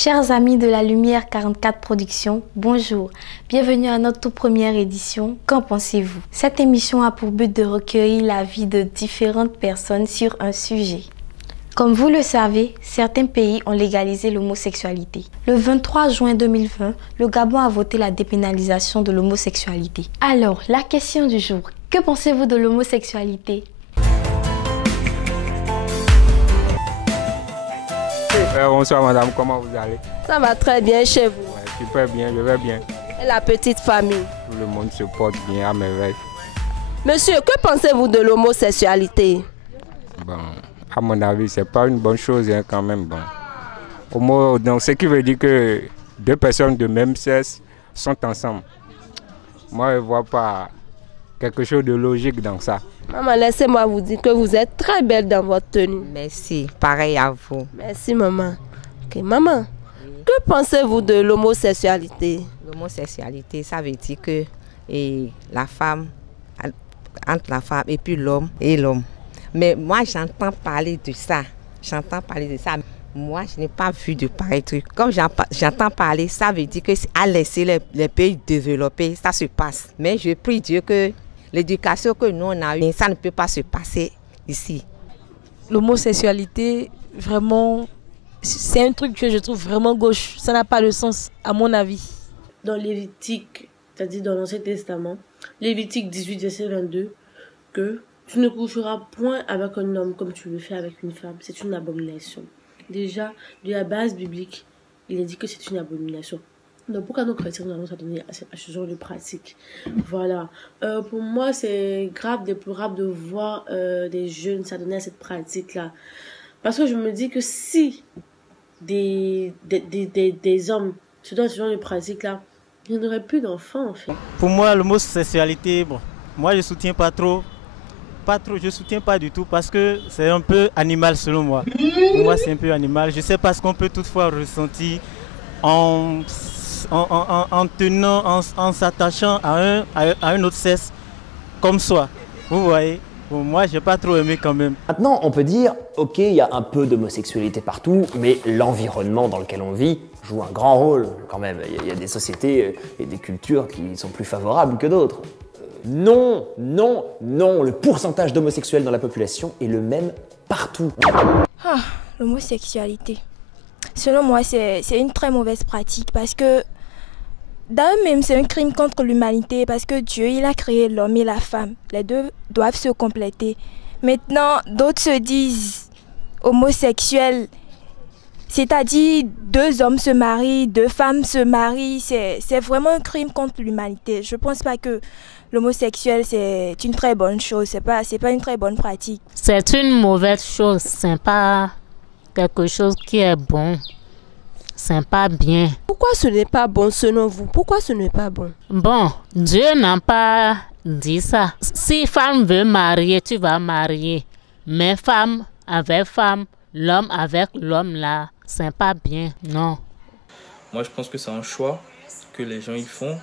Chers amis de la Lumière 44 Productions, bonjour. Bienvenue à notre toute première édition. Qu'en pensez-vous? Cette émission a pour but de recueillir l'avis de différentes personnes sur un sujet. Comme vous le savez, certains pays ont légalisé l'homosexualité. Le 23 juin 2020, le Gabon a voté la dépénalisation de l'homosexualité. Alors, la question du jour, que pensez-vous de l'homosexualité? Bonsoir madame, comment vous allez? Ça va très bien chez vous? Ouais, super bien, je vais bien. Et la petite famille? Tout le monde se porte bien à merveille. Monsieur, que pensez-vous de l'homosexualité? Bon, à mon avis, c'est pas une bonne chose hein, quand même. Bon. Donc, ce qui veut dire que deux personnes de même sexe sont ensemble. Moi, je ne vois pas quelque chose de logique dans ça. Maman, laissez-moi vous dire que vous êtes très belle dans votre tenue. Merci, pareil à vous. Merci maman. Ok, maman, que pensez-vous de l'homosexualité? L'homosexualité, ça veut dire que la femme, entre la femme et puis l'homme et l'homme. Mais moi, j'entends parler de ça. Moi, je n'ai pas vu de pareil truc. Comme j'entends parler, ça veut dire qu'à laisser les pays développés, ça se passe. Mais je prie Dieu que l'éducation que nous on a eue, ça ne peut pas se passer ici. L'homosexualité, vraiment, c'est un truc que je trouve vraiment gauche. Ça n'a pas de sens, à mon avis. Dans Lévitique, c'est-à-dire dans l'Ancien Testament, Lévitique 18, verset 22, que tu ne coucheras point avec un homme comme tu le fais avec une femme. C'est une abomination. Déjà, de la base biblique, il est dit que c'est une abomination. Donc pourquoi nos chrétiens nous allons s'adonner à ce genre de pratique? Voilà. Pour moi, c'est grave, déplorable de voir des jeunes s'adonner à cette pratique-là. Parce que je me dis que si des hommes se donnent à ce genre de pratique-là, il n'y aurait plus d'enfants en fait. Pour moi, l'homosexualité, bon, moi je soutiens pas trop. Je soutiens pas du tout parce que c'est un peu animal selon moi. Pour moi, c'est un peu animal. Je sais pas ce qu'on peut toutefois ressentir en s'attachant à un autre sexe comme soi. Vous voyez, bon, moi, j'ai pas trop aimé quand même. Maintenant, on peut dire, ok, il y a un peu d'homosexualité partout, mais l'environnement dans lequel on vit joue un grand rôle quand même. Il y a des sociétés et des cultures qui sont plus favorables que d'autres. Non, le pourcentage d'homosexuels dans la population est le même partout. L'homosexualité. Selon moi, c'est une très mauvaise pratique parce que même c'est un crime contre l'humanité parce que Dieu, il a créé l'homme et la femme. Les deux doivent se compléter. Maintenant, d'autres se disent homosexuels, c'est-à-dire deux hommes se marient, deux femmes se marient. C'est vraiment un crime contre l'humanité. Je ne pense pas que l'homosexuel, c'est une très bonne chose. C'est pas une très bonne pratique. C'est une mauvaise chose. C'est pas quelque chose qui est bon. C'est pas bien. Pourquoi ce n'est pas bon selon vous? Pourquoi ce n'est pas bon? Bon, Dieu n'a pas dit ça. Si femme veut marier, tu vas marier. Mais femme avec femme, l'homme avec l'homme là, c'est pas bien, non. Moi je pense que c'est un choix que les gens y font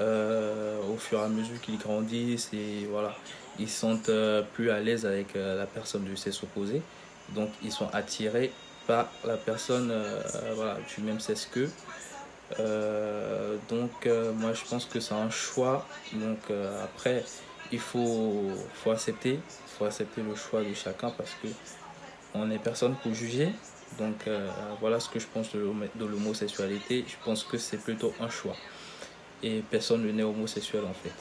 au fur et à mesure qu'ils grandissent et voilà, ils se sentent plus à l'aise avec la personne du sexe opposé. Donc ils sont attirés par la personne voilà, du même sexe qu'eux. Moi je pense que c'est un choix. Donc après il faut accepter le choix de chacun parce que on n'est personne pour juger. Donc voilà ce que je pense de l'homosexualité. Je pense que c'est plutôt un choix. Et personne n'est homosexuel en fait.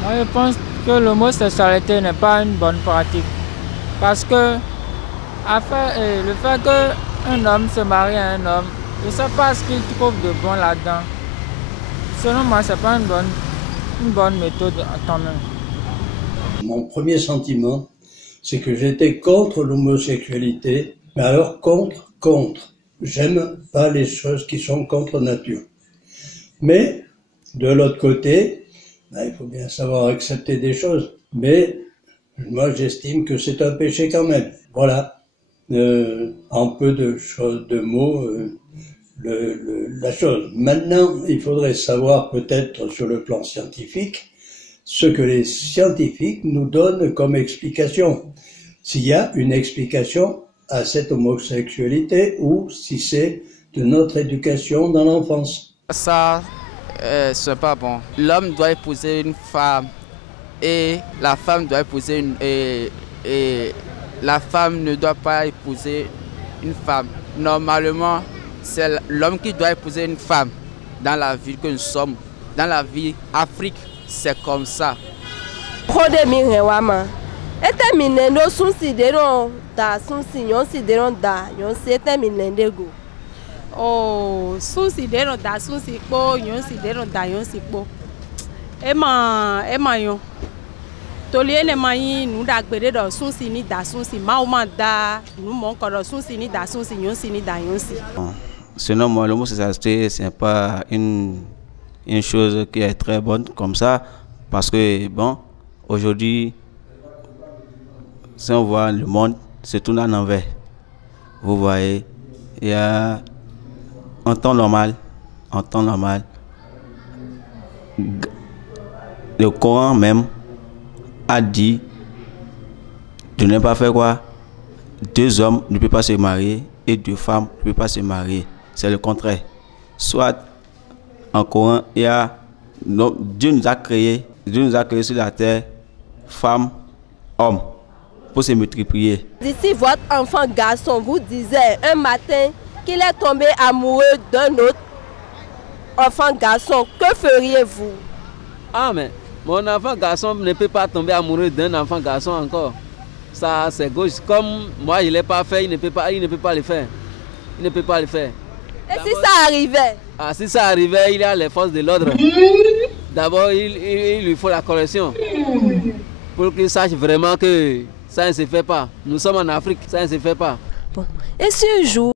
Moi je pense que l'homosexualité n'est pas une bonne pratique. Parce que le fait qu'un homme se marie à un homme, je ne sais pas ce qu'il trouve de bon là-dedans. Selon moi, ce n'est pas une bonne méthode quand même. Mon premier sentiment, c'est que j'étais contre l'homosexualité, mais alors contre. J'aime pas les choses qui sont contre nature. Mais, de l'autre côté, il faut bien savoir accepter des choses. Mais, moi, j'estime que c'est un péché quand même. Voilà. En peu de mots, la chose. Maintenant, il faudrait savoir peut-être sur le plan scientifique, ce que les scientifiques nous donnent comme explication. S'il y a une explication à cette homosexualité ou si c'est de notre éducation dans l'enfance. Ça, c'est pas bon. L'homme doit épouser une femme et la femme doit épouser et la femme ne doit pas épouser une femme. Normalement, c'est l'homme qui doit épouser une femme dans la vie que nous sommes. Dans la vie Afrique, c'est comme ça. Oh, sunsi dero da sunsi po, yonsi dero da yonsi po. Ema yon. Toli ene mayi nu da gbede do sunsi ni da sunsi, ma da nu mon ko do sunsi ni da sunsi, yonsi ni da yonsi. Sinon, moi, l'homosexualité, c'est pas une chose qui est très bonne comme ça, parce que, bon, aujourd'hui, si on voit le monde, c'est tout en envers. Vous voyez, il y a en temps normal, le Coran même a dit de ne pas faire quoi? 2 hommes ne peuvent pas se marier et 2 femmes ne peuvent pas se marier. C'est le contraire. Soit en Coran, il y a Dieu nous a créé sur la terre femmes, hommes pour se multiplier. Si votre enfant garçon vous disait un matin qu'il est tombé amoureux d'un autre enfant garçon, que feriez-vous? Ah mais mon enfant garçon ne peut pas tomber amoureux d'un enfant garçon encore. Ça c'est gauche. Comme moi je ne l'ai pas fait, il ne peut pas le faire. Il ne peut pas le faire. Et si ça arrivait? Ah, si ça arrivait, il y a les forces de l'ordre. D'abord, il lui faut la correction. Pour qu'il sache vraiment que ça ne se fait pas. Nous sommes en Afrique, ça ne se fait pas. Et si un jour